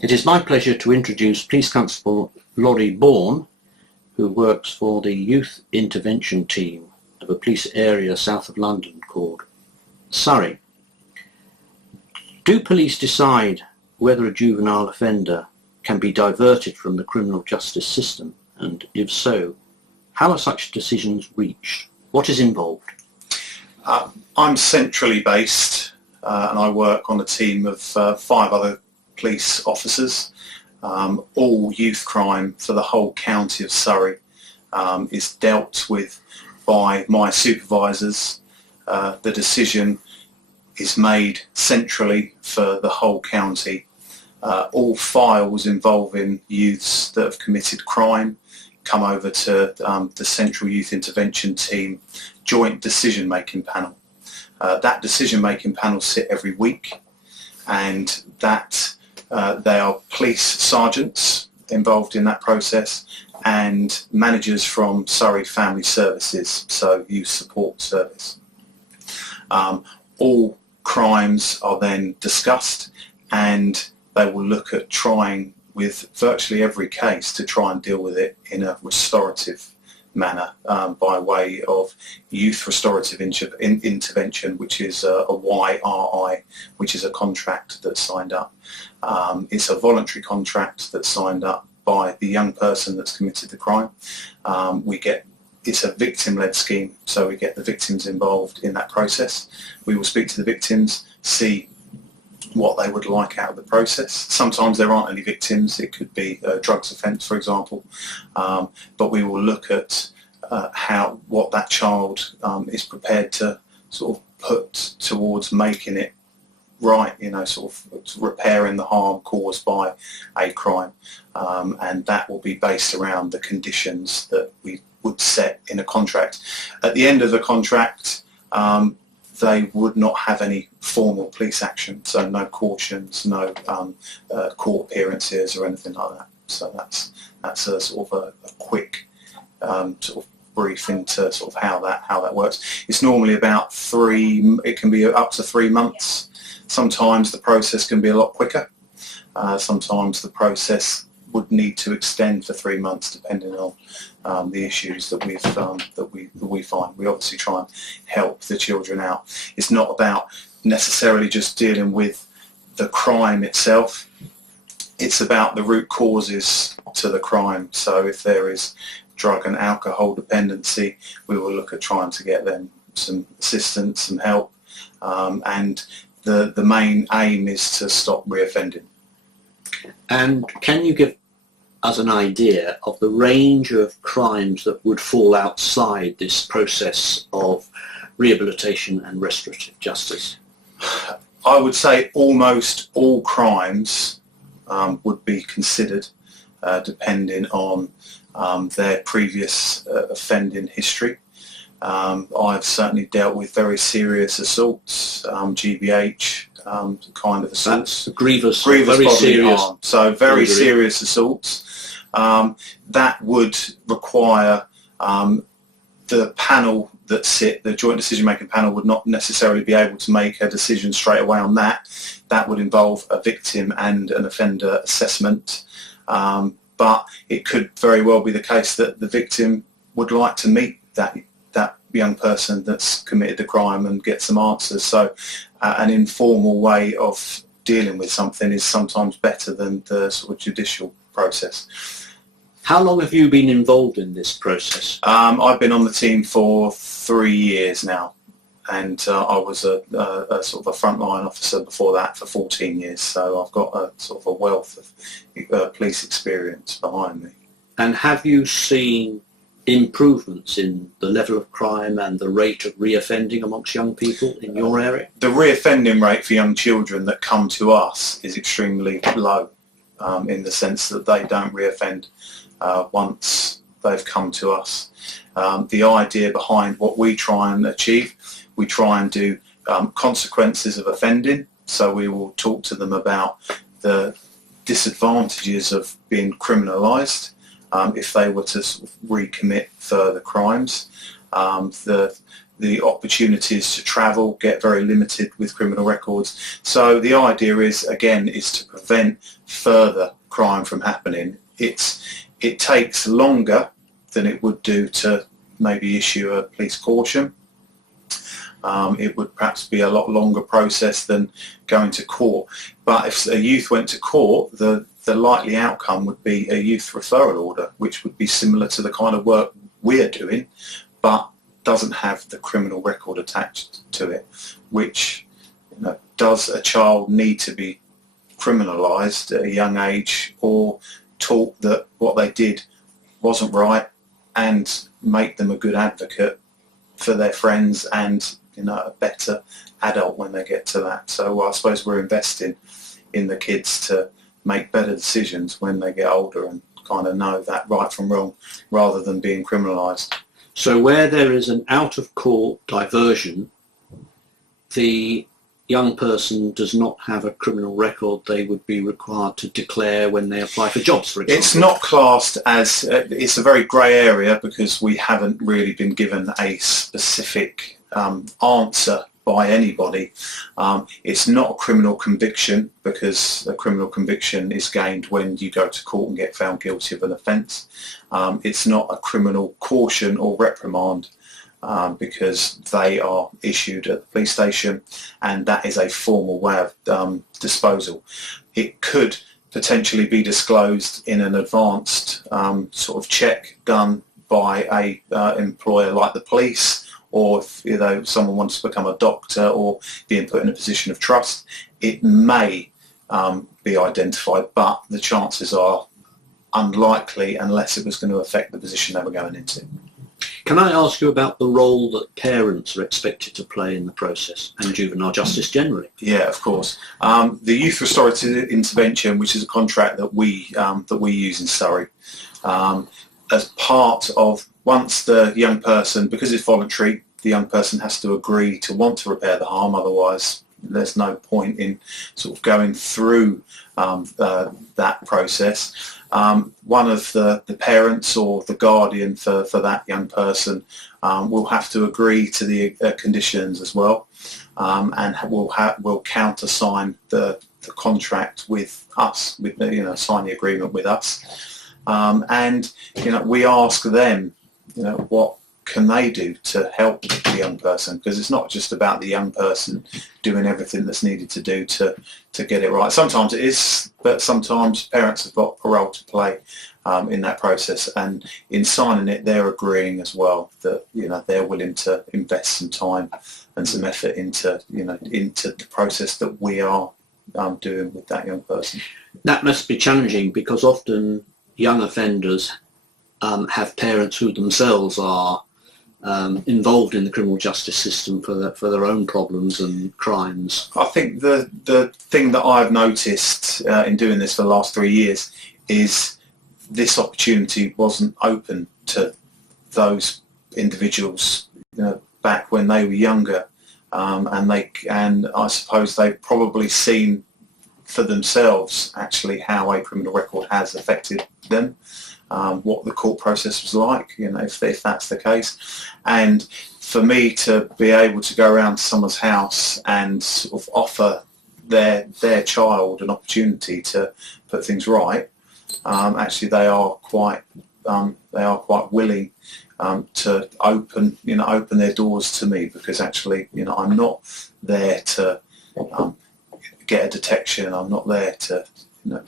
It is my pleasure to introduce Police Constable Laurie Baughan, who works for the Youth Intervention Team of a police area south of London called Surrey. Do police decide whether a juvenile offender can be diverted from the criminal justice system? And if so, how are such decisions reached? What is involved? I'm centrally based and I work on a team of 5 other police officers. All youth crime for the whole county of Surrey is dealt with by my supervisors. The decision is made centrally for the whole county. All files involving youths that have committed crime come over to the Central Youth Intervention Team joint decision-making panel. That decision-making panel sit every week, and that they are police sergeants involved in that process and managers from Surrey Family Services, so Youth Support Service. All crimes are then discussed, and they will look at trying with virtually every case to try and deal with it in a restorative manner by way of youth restorative intervention, which is a YRI, which is a contract that's signed up. It's a voluntary contract that's signed up by the young person that's committed the crime. It's a victim-led scheme, so we get the victims involved in that process. We will speak to the victims, see what they would like out of the process. Sometimes there aren't any victims. It could be a drugs offence, for example, but we will look at what that child is prepared to sort of put towards making it right, sort of repairing the harm caused by a crime, and that will be based around the conditions that we would set in a contract. At the end of the contract, they would not have any formal police action, so no cautions, no court appearances or anything like that. So that's a sort of a quick sort of brief into sort of how that works. It's normally about it can be up to 3 months. Sometimes the process can be a lot quicker. Sometimes the process would need to extend for 3 months, depending on the issues that we find. We obviously try and help the children out. It's not about necessarily just dealing with the crime itself. It's about the root causes to the crime. So if there is drug and alcohol dependency, we will look at trying to get them some assistance, some help, and the main aim is to stop reoffending. And can you give us an idea of the range of crimes that would fall outside this process of rehabilitation and restorative justice? I would say almost all crimes would be considered, depending on their previous offending history. I've certainly dealt with very serious assaults, GBH, kind of assaults. That's grievous very bodily serious harm. So very serious assaults. That would require the panel that the joint decision-making panel would not necessarily be able to make a decision straight away on that. That would involve a victim and an offender assessment. But it could very well be the case that the victim would like to meet that young person that's committed the crime and get some answers. So an informal way of dealing with something is sometimes better than the sort of judicial process. How long have you been involved in this process? I've been on the team for 3 years now, and I was a sort of a frontline officer before that for 14 years, so I've got a sort of a wealth of police experience behind me. And have you seen improvements in the level of crime and the rate of reoffending amongst young people in your area? The reoffending rate for young children that come to us is extremely low, in the sense that they don't reoffend once they've come to us. The idea behind what we try and achieve, we try and do consequences of offending, so we will talk to them about the disadvantages of being criminalised, if they were to sort of recommit further crimes. The opportunities to travel get very limited with criminal records. So the idea is, again, is to prevent further crime from happening. It takes longer than it would do to maybe issue a police caution. It would perhaps be a lot longer process than going to court. But if a youth went to court, the likely outcome would be a youth referral order, which would be similar to the kind of work we're doing, but doesn't have the criminal record attached to it. Which, does a child need to be criminalised at a young age, or taught that what they did wasn't right, and make them a good advocate for their friends and a better adult when they get to that? So I suppose we're investing in the kids to make better decisions when they get older and kind of know that right from wrong, rather than being criminalised. So where there is an out-of-court diversion, the young person does not have a criminal record they would be required to declare when they apply for jobs, for example? It's not classed as, it's a very grey area, because we haven't really been given a specific answer by anybody. It's not a criminal conviction, because a criminal conviction is gained when you go to court and get found guilty of an offence. It's not a criminal caution or reprimand, because they are issued at the police station, and that is a formal way of disposal. It could potentially be disclosed in an advanced sort of check done by a employer like the police, or if someone wants to become a doctor or being put in a position of trust, it may be identified, but the chances are unlikely unless it was going to affect the position they were going into. Can I ask you about the role that parents are expected to play in the process, and juvenile justice generally? Yeah, of course. The Youth Restorative Intervention, which is a contract that we use in Surrey, as part of, once the young person, because it's voluntary, the young person has to agree to want to repair the harm, otherwise there's no point in sort of going through that process. One of the parents or the guardian for that young person will have to agree to the conditions as well, and will countersign the contract with us, sign the agreement with us, and we ask them, what can they do to help the young person, because it's not just about the young person doing everything that's needed to do to get it right. Sometimes it is, but sometimes parents have got a role to play in that process, and in signing it they're agreeing as well that they're willing to invest some time and some effort into the process that we are doing with that young person. That must be challenging, because often young offenders have parents who themselves are involved in the criminal justice system for their own problems and crimes. I think the thing that I've noticed in doing this for the last 3 years is this opportunity wasn't open to those individuals back when they were younger, and I suppose they've probably seen for themselves actually how a criminal record has affected them. What the court process was like, if that's the case. And for me to be able to go around to someone's house and sort of offer their child an opportunity to put things right, actually they are quite willing to open their doors to me, because actually I'm not there to get a detection. I'm not there to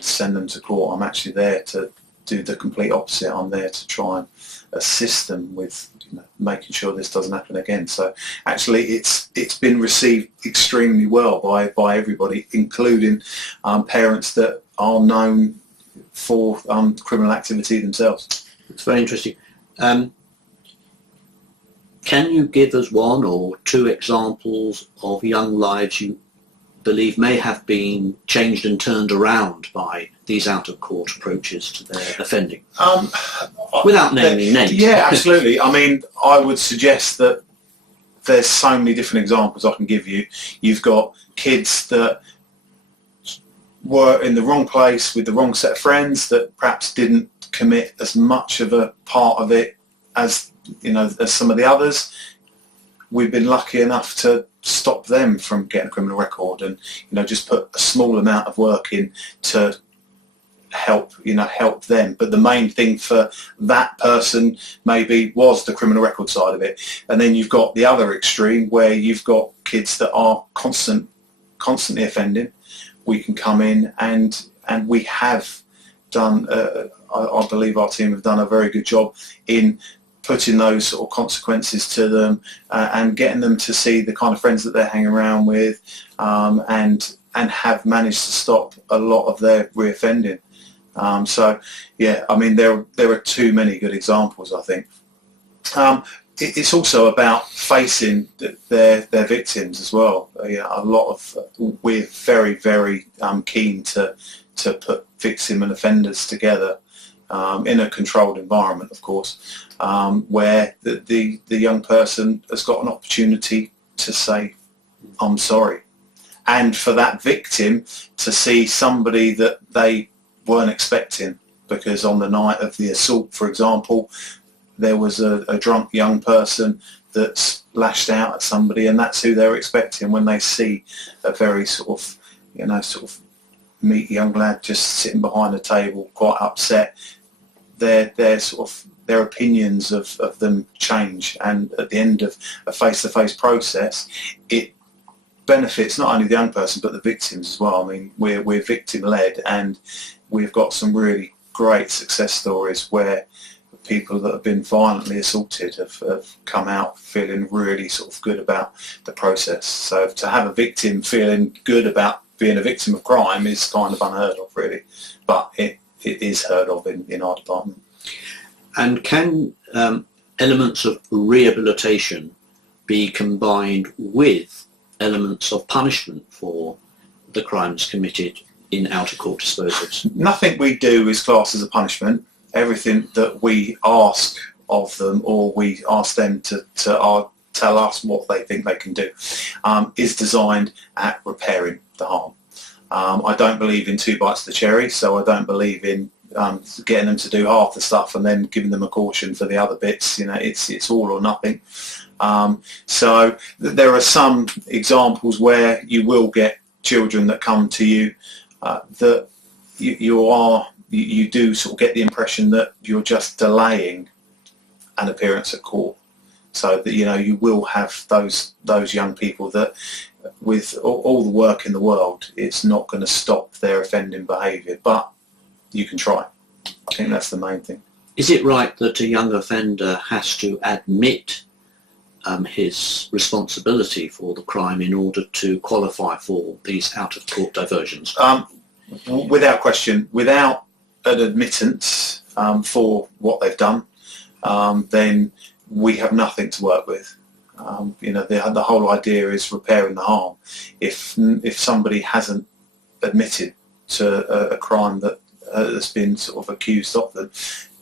send them to court. I'm actually there to do the complete opposite. I'm there to try and assist them with making sure this doesn't happen again. So actually it's been received extremely well by everybody, including parents that are known for criminal activity themselves. It's very interesting. Can you give us one or two examples of young lives you believe may have been changed and turned around by these out-of-court approaches to their offending? Without naming names. Yeah, absolutely. I mean, I would suggest that there's so many different examples I can give you. You've got kids that were in the wrong place with the wrong set of friends that perhaps didn't commit as much of a part of it as as some of the others. We've been lucky enough to stop them from getting a criminal record, and just put a small amount of work in to help them. But the main thing for that person maybe was the criminal record side of it. And then you've got the other extreme where you've got kids that are constantly offending. We can come in and we have done, I believe our team have done a very good job in putting those sort of consequences to them, and getting them to see the kind of friends that they're hanging around with, and have managed to stop a lot of their reoffending. So yeah, I mean there are too many good examples, I think. It's also about facing their victims as well. A lot of we're very, very keen to put victim and offenders together in a controlled environment, of course, where the young person has got an opportunity to say, "I'm sorry," and for that victim to see somebody that they weren't expecting, because on the night of the assault, for example, there was a drunk young person that's lashed out at somebody, and that's who they're expecting when they see a very sort of meek young lad just sitting behind a table, quite upset. Their opinions of them change, and at the end of a face-to-face process, it benefits not only the young person but the victims as well. I mean, we're victim-led, and we've got some really great success stories where people that have been violently assaulted have come out feeling really sort of good about the process. So to have a victim feeling good about being a victim of crime is kind of unheard of, really, but it is heard of in our department. And can elements of rehabilitation be combined with elements of punishment for the crimes committed in out-of-court disposals? Nothing we do is classed as a punishment. Everything that we ask of them, or we ask them to tell us what they think they can do, is designed at repairing the harm. I don't believe in two bites of the cherry, so I don't believe in getting them to do half the stuff and then giving them a caution for the other bits. It's all or nothing. So there are some examples where you will get children that come to you that you do sort of get the impression that you're just delaying an appearance at court, so that you will have those young people that, with all the work in the world, it's not going to stop their offending behaviour, but you can try. I think that's the main thing. Is it right that a young offender has to admit his responsibility for the crime in order to qualify for these out-of-court diversions? Without question, without an admittance for what they've done, then we have nothing to work with. The whole idea is repairing the harm. If somebody hasn't admitted to a crime that has been sort of accused of them,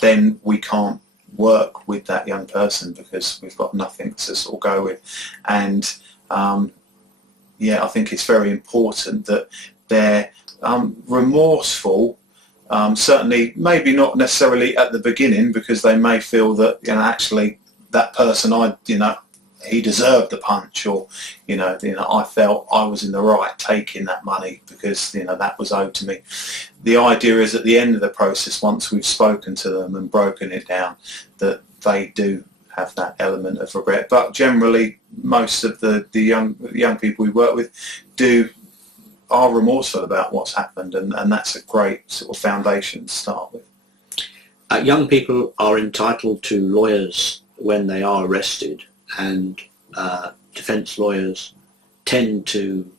then we can't work with that young person because we've got nothing to sort of go with. And I think it's very important that they're remorseful. Certainly, maybe not necessarily at the beginning, because they may feel that actually that person he deserved the punch, or I felt I was in the right taking that money because that was owed to me. The idea is at the end of the process, once we've spoken to them and broken it down, that they do have that element of regret. But generally, most of the young people we work with are remorseful about what's happened, and that's a great sort of foundation to start with. Young people are entitled to lawyers when they are arrested, and defence lawyers tend to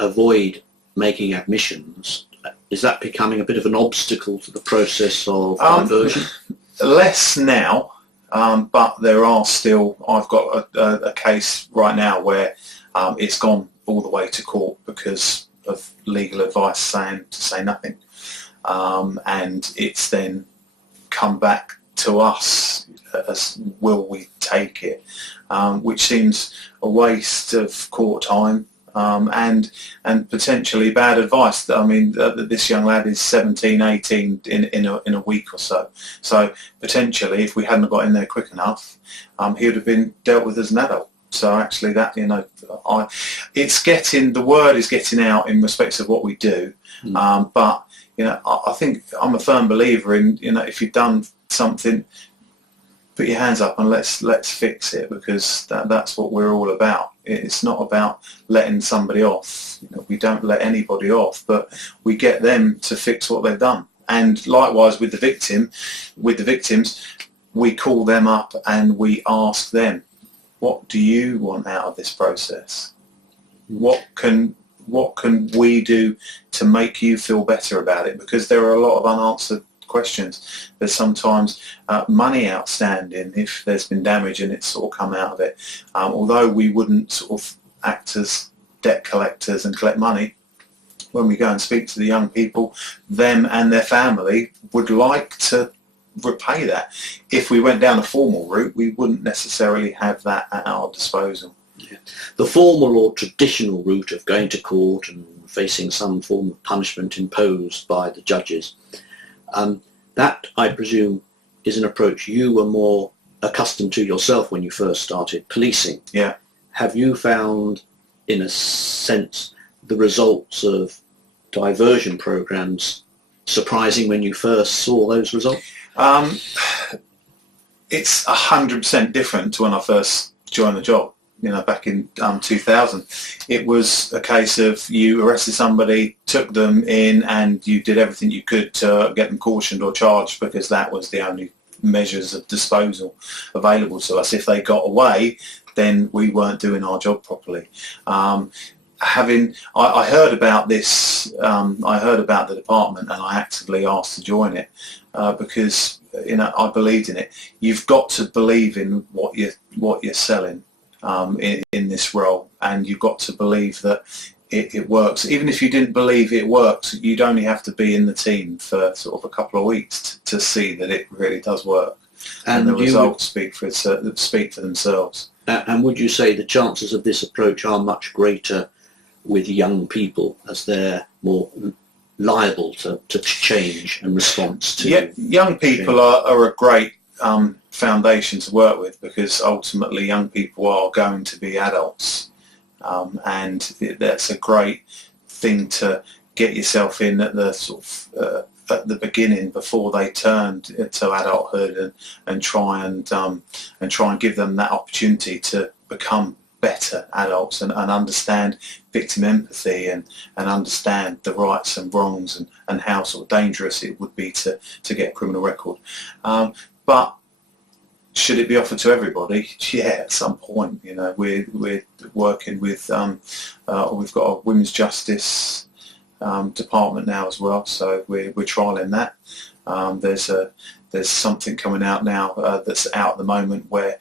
avoid making admissions. Is that becoming a bit of an obstacle to the process of diversion? Less now, but there are still. I've got a case right now where it's gone all the way to court because of legal advice saying to say nothing, and it's then come back to us as will we take it, which seems a waste of court time, and potentially bad advice. I mean, this young lad is 17, 18 in a week or so. So potentially, if we hadn't got in there quick enough, he would have been dealt with as an adult. So actually, that the word is getting out in respect of what we do. But I think I'm a firm believer in if you've done something, put your hands up and let's fix it, because that's what we're all about. It's not about letting somebody off. We don't let anybody off, but we get them to fix what they've done. And likewise with the victims, we call them up and we ask them, what do you want out of this process? What can we do to make you feel better about it? Because there are a lot of unanswered questions. There's sometimes money outstanding if there's been damage and it's sort of come out of it. Although we wouldn't sort of act as debt collectors and collect money, when we go and speak to the young people, them and their family would like to repay that. If we went down a formal route, we wouldn't necessarily have that at our disposal. Yeah. The formal or traditional route of going to court and facing some form of punishment imposed by the judges, that, I presume, is an approach you were more accustomed to yourself when you first started policing. Yeah. Have you found, in a sense, the results of diversion programs surprising when you first saw those results? It's 100% different to when I first joined the job. Back in 2000, it was a case of you arrested somebody, took them in, and you did everything you could to get them cautioned or charged, because that was the only measures of disposal available to us. If they got away, then we weren't doing our job properly. I heard about this. I heard about the department, and I actively asked to join it because I believed in it. You've got to believe in what you're selling. In this role, and you've got to believe that it works. Even if you didn't believe it works, you'd only have to be in the team for sort of a couple of weeks to see that it really does work, and the results speak for themselves. And would you say the chances of this approach are much greater with young people, as they're more liable to change and response to? Yeah, young people are a great foundation to work with, because ultimately young people are going to be adults, and that's a great thing to get yourself in at the sort of at the beginning, before they turn to adulthood, and try and give them that opportunity to become better adults and understand victim empathy and understand the rights and wrongs and how sort of dangerous it would be to get a criminal record. But should it be offered to everybody? Yeah, at some point. We're working with we've got a women's justice department now as well, so we're trialling that. There's something coming out now that's out at the moment where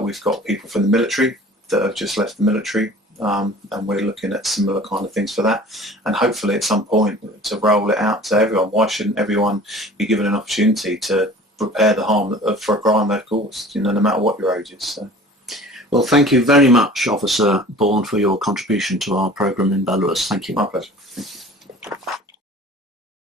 we've got people from the military that have just left the military, and we're looking at similar kind of things for that, and hopefully at some point to roll it out to everyone. Why shouldn't everyone be given an opportunity to repair the harm for a crime they've caused, no matter what your age is? So. Well, thank you very much, Officer Baughan, for your contribution to our programme in Belarus. Thank you. My pleasure. Thank you.